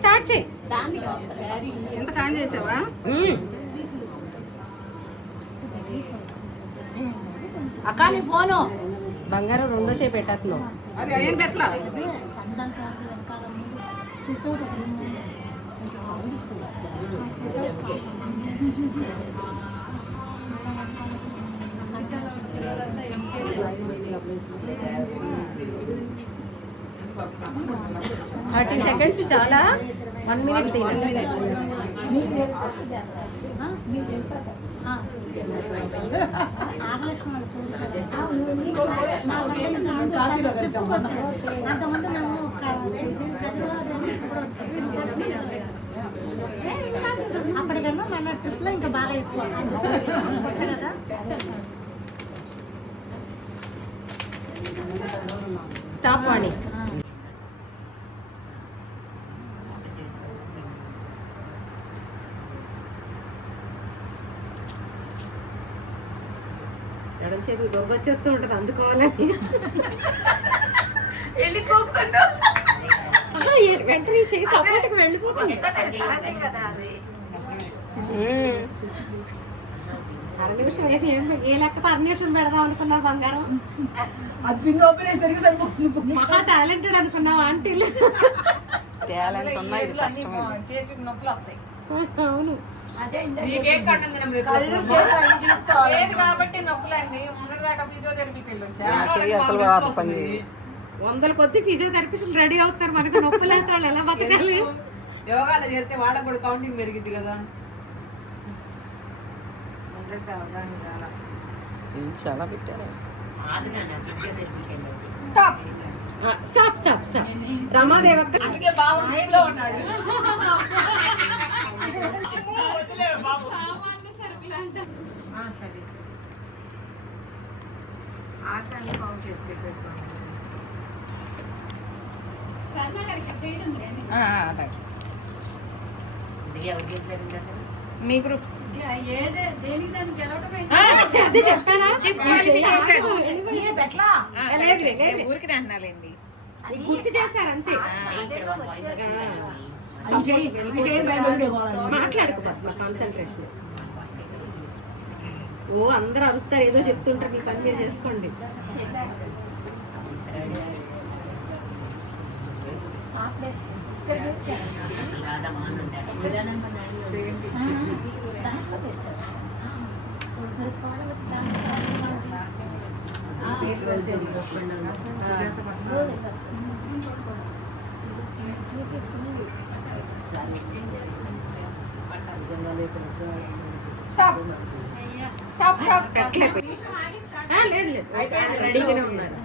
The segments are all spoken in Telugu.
స్టార్ట్ చేయి. ఎంత కాన్ చేసావా? అక్క నీ ఫోను బంగారం రెండో చేయి పెట్టేస్తున్నావు. అది ఏం పెట్టలా. థర్టీ సెకండ్స్ చాలా. 1 minute అప్పటికన్నా మన ట్రిప్ లో ఇంకా బాగా ఎక్కువ కదా. స్టాప్ వాణి. ఎడం చేతికి దొబ్బ వచ్చేస్తూ ఉంటుంది, అందుకోవాలని వెళ్ళిపోకుండా వెంటనే చేసి అప్పటికి వెళ్ళిపోతుంది. అర నిమిషం వేసి ఏ లెక్కతో అర నిమిషం పెడదాం అనుకున్నా బంగారం. అది ఓపెన్ అయ్యేసరికి సరిపోతుంది. మహా టాలెంటెడ్ అనుకున్నావు ఆంటీలు. టాలెంట్ ఉన్నా ఇది కష్టమే. చేతికి నొప్పులు వస్తాయి. అవును, కాబట్టి నొప్పులండి. ఉన్నదాకా ఫిజియోథెరపీకి వెళ్ళొచ్చా? చెయ్యి అసలు రాత పని చేయదు. 100 కొద్ది ఫిజియోథెరపిస్టులు రెడీ అవుతారు. మనకు నొప్పి లేని వాళ్ళు ఎలా బతకాలి? యోగాలో చేస్తే వాళ్ళకి కూడా కౌంటింగ్ పెరిగింది కదా. ఇది చాలా పెట్టారు. Stop stop stop stop. Ramadevi అక్క అందుకే బాబు ఇంట్లో ఉన్నాడు. ఆటలు కౌంట్ చేస్తే మీ గ్రూప్ అదే చెప్పానా? ఊరికి అన్నాలేండి. గుర్తు చేశారు అంతే. మాట్లాడుకో, కాన్సన్ట్రేషన్. ఓ అందరూ అరుస్తారు, ఏదో చెప్తుంటారు, మీ పని మీరు చేసుకోండి. లేదు లేదు, రెడీగానే ఉన్నారు.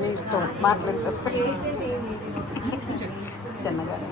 మీ ఇష్టం మాట్లాడిపిస్తే చిన్నగానే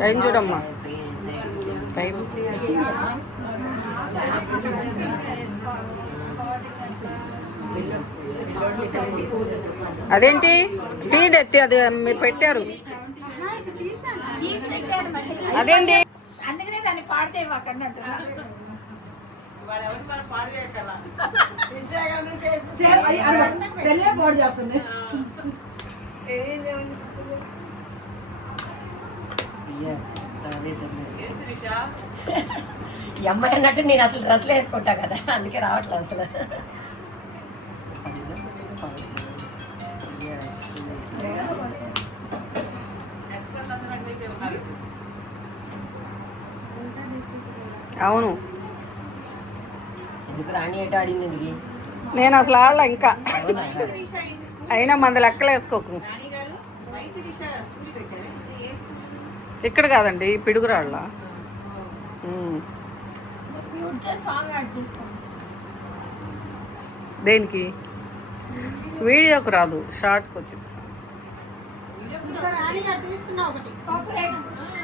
టైం చూడమ్మా, టైం అదేంటి టీ ఎత్తి అది మీరు పెట్టారు అదేంటి అందుకనే దాన్ని పాడు చేయమాకండి అంటున్నా. ఈ అమ్మాయి అన్నట్టు నేను అసలు డ్రెస్లు వేసుకుంటా కదా, అందుకే రావట్లేదు అసలు. అవును, ఎందుకు రాణి ఏటో ఆడింది ఎందుకు? నేను అసలు ఆడలా ఇంకా, అయినా మంది లెక్కలు వేసుకోకు. ఇక్కడ కాదండి, పిడుగురాళ్ళ. దేనికి? వీడియోకి రాదు, షార్ట్కి వచ్చింది.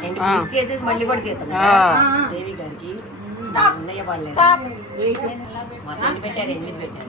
ఏంటి పిక్ చేసేసి మళ్ళీ కూడా తీస్తాం దేవి గారికి. అన్నయ్య వాళ్ళు పెట్టారు, 8 పెట్టారు.